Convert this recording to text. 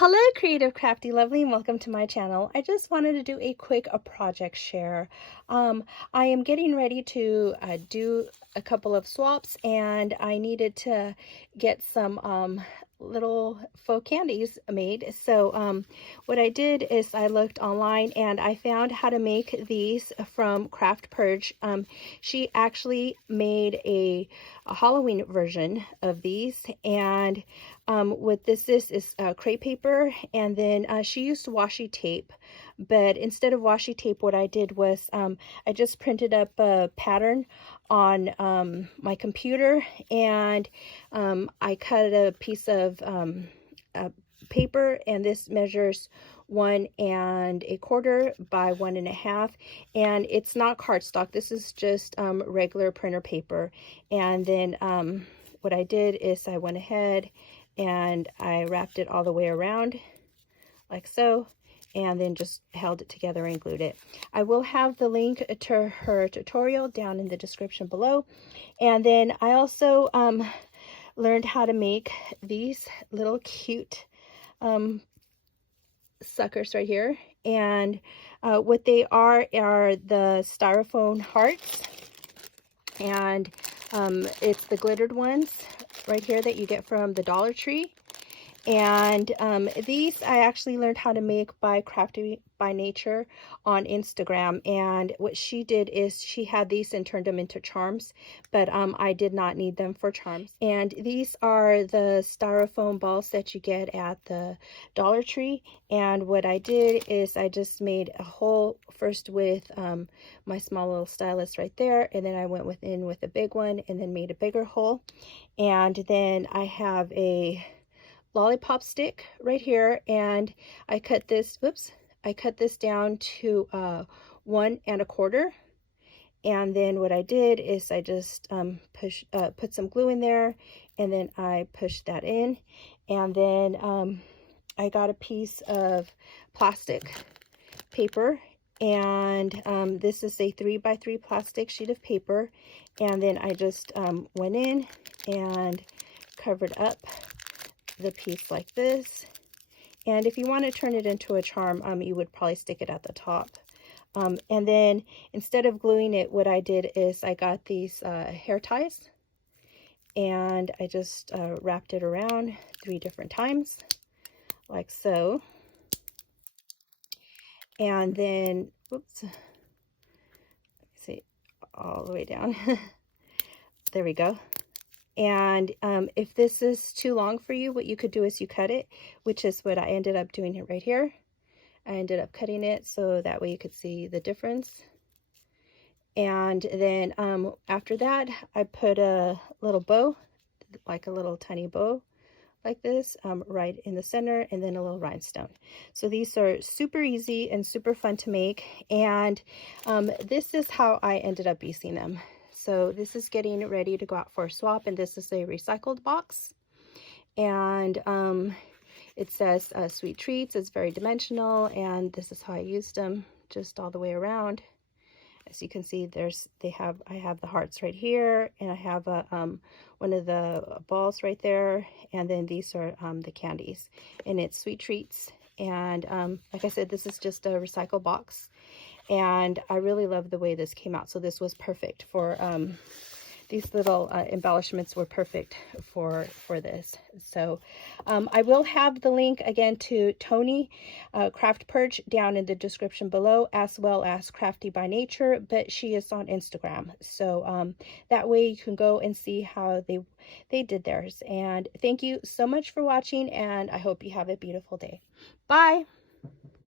Hello, creative, crafty, lovely, and welcome to my channel. I just wanted to do a quick project share. I am getting ready to do a couple of swaps, and I needed to get some little faux candies made. So what I did is I looked online and I found how to make these from Craft Purge. She actually made a Halloween version of these, and what this is crepe paper, and then she used washi tape, but instead of washi tape, what I did was I just printed up a pattern on my computer, and I cut a piece of paper, and this measures 1¼ by 1½, and it's not cardstock. This is just regular printer paper. And then what I did is I went ahead and I wrapped it all the way around like so, and then just held it together and glued it. I will have the link to her tutorial down in the description below. And then I also learned how to make these little cute suckers right here. And what they are the styrofoam hearts, and it's the glittered ones right here that you get from the Dollar Tree. And these I actually learned how to make by Crafty by Nature on Instagram. And what she did is she had these and turned them into charms, but I did not need them for charms. And these are the styrofoam balls that you get at the Dollar Tree. And what I did is I just made a hole first with my small little stylus right there, and then I went in with a big one and then made a bigger hole. And then I have a lollipop stick right here, and I cut this, I cut this down to 1¼ and then what I did is I just put some glue in there, and then I pushed that in, and then I got a piece of plastic paper, and this is a 3x3 plastic sheet of paper, and then I just went in and covered up the piece like this. And if you want to turn it into a charm, you would probably stick it at the top. And then instead of gluing it, what I did is I got these hair ties, and I just wrapped it around 3 different times like so. And then whoops, let me see, all the way down. There we go. And if this is too long for you, what you could do is you cut it, which is what I ended up doing right here. I ended up cutting it so that way you could see the difference. And then after that, I put a little bow, like a little tiny bow like this, right in the center, and then a little rhinestone. So these are super easy and super fun to make. And this is how I ended up using them. So this is getting ready to go out for a swap, and this is a recycled box. And it says sweet treats. It's very dimensional, and this is how I used them, just all the way around. As you can see, I have the hearts right here, and I have one of the balls right there, and then these are the candies, and it's sweet treats. And like I said, this is just a recycle box, and I really love the way this came out. So this was perfect for these little embellishments were perfect for this. So I will have the link again to Tony Craft Purge down in the description below, as well as Crafty by Nature, but she is on Instagram. So that way you can go and see how they did theirs. And thank you so much for watching, and I hope you have a beautiful day. Bye.